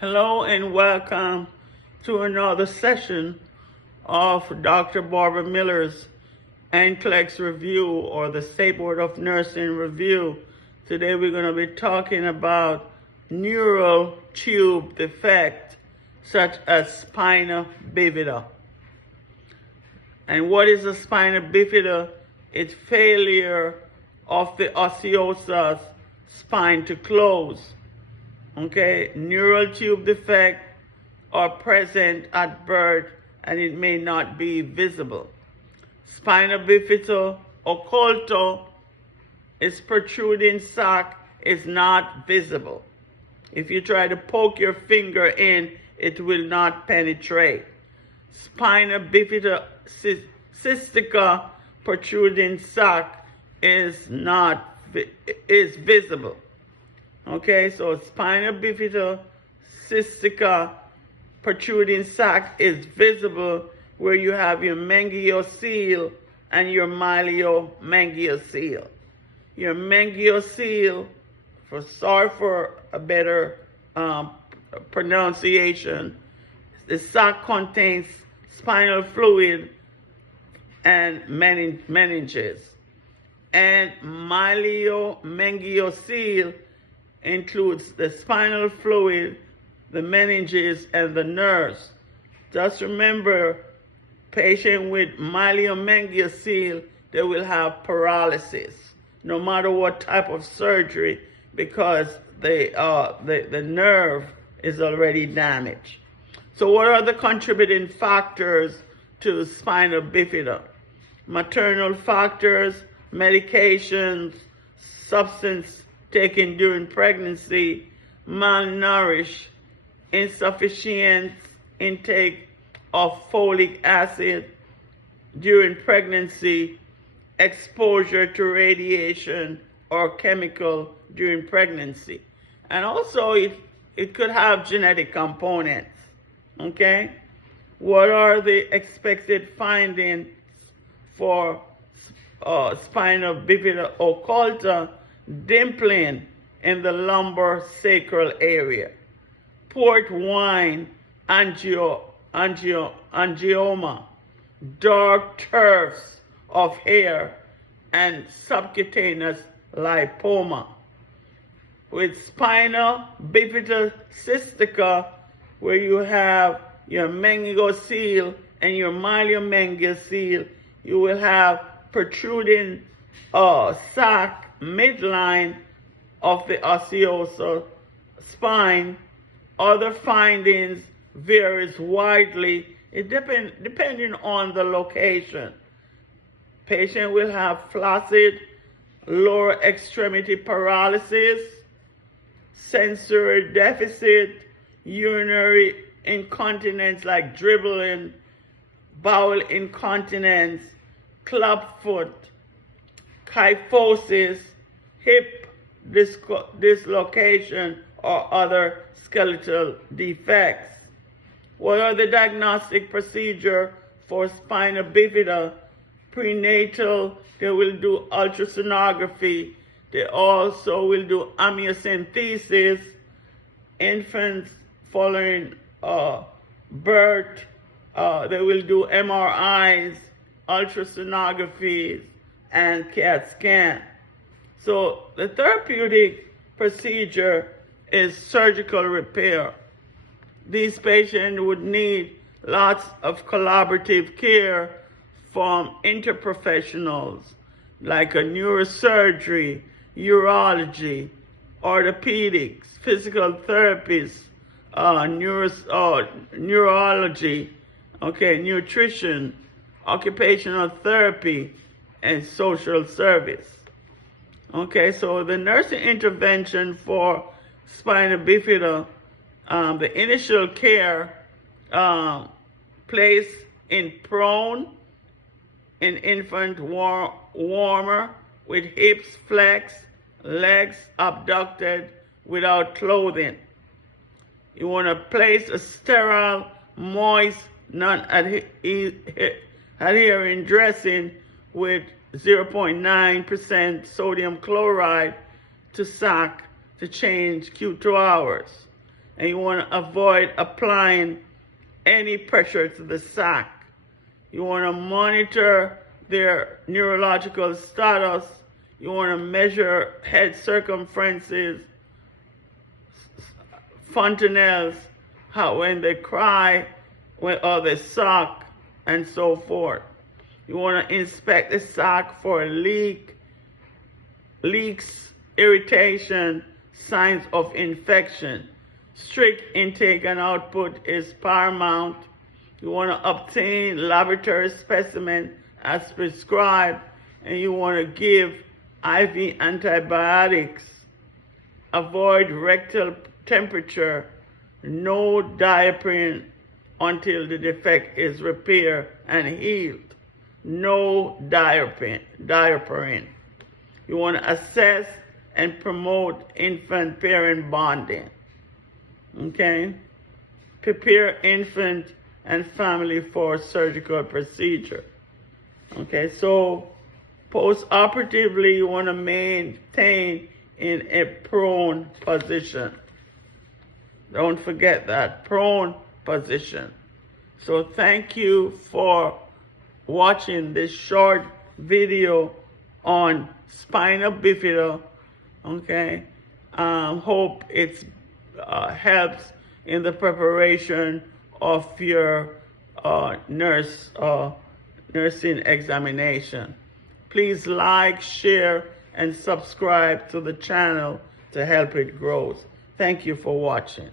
Hello and welcome to another session of Dr. Barbara Miller's NCLEX review, or the State Board of Nursing review. Today we're going to be talking about neural tube defect such as spina bifida. And what is a spina bifida? It's failure of the osseous spine to close. Okay, neural tube defect are present at birth and it may not be visible. Spina bifida occulta is protruding sac is not visible. If you try to poke your finger in, it will not penetrate. Spina bifida cystica protruding sac is visible. Okay, so spina bifida cystica protruding sac is visible where you have your mengiocele and your myelomengocele. Your mengiocele, sorry for a better pronunciation, the sac contains spinal fluid and meninges. And myelomengocele includes the spinal fluid, the meninges, and the nerves. Just remember, patient with myelomengocele, they will have paralysis, no matter what type of surgery, because the nerve is already damaged. So what are the contributing factors to spina bifida? Maternal factors, medications, substance taken during pregnancy, malnourished, insufficient intake of folic acid during pregnancy, exposure to radiation or chemical during pregnancy. And also it could have genetic components. Okay? What are the expected findings for spina bifida occulta? Dimpling in the lumbar sacral area, port wine angioma, dark tufts of hair, and subcutaneous lipoma. With spina bifida cystica, where you have your meningocele and your myelomengocele, you will have protruding sac midline of the osseous spine. Other findings varies widely, depending on the location. Patient will have flaccid lower extremity paralysis, sensory deficit, urinary incontinence like dribbling, bowel incontinence, clubfoot, kyphosis, hip dislocation, or other skeletal defects. What are the diagnostic procedure for spina bifida? Prenatal, they will do ultrasonography. They also will do amniocentesis. Infants following birth, they will do MRIs, ultrasonographies, and CAT scan. So the therapeutic procedure is surgical repair. These patients would need lots of collaborative care from interprofessionals like a neurosurgery, urology, orthopedics, physical therapists, neurology, nutrition, occupational therapy, and social service. Okay, so the nursing intervention for spina bifida, the initial care, placed in prone, in infant warmer with hips flexed, legs abducted without clothing. You want to place a sterile, moist, non-adhering dressing with 0.9% sodium chloride to sac to change Q2 hours. and you want to avoid applying any pressure to the sac. You want to monitor their neurological status. You want to measure head circumferences, fontanelles, how when they cry, or they suck, and so forth. You want to inspect the sac for leaks, irritation, signs of infection. Strict intake and output is paramount. You want to obtain laboratory specimen as prescribed, and you want to give IV antibiotics. Avoid rectal temperature. No diaphragm until the defect is repaired and healed. No diaphragm. You want to assess and promote infant-parent bonding. Okay? Prepare infant and family for surgical procedure. Okay, so post-operatively, you want to maintain in a prone position. Don't forget that, prone position. So thank you for watching this short video on spina bifida. Okay, hope it helps in the preparation of your nursing examination. Please like, share, and subscribe to the channel to help it grow. Thank you for watching.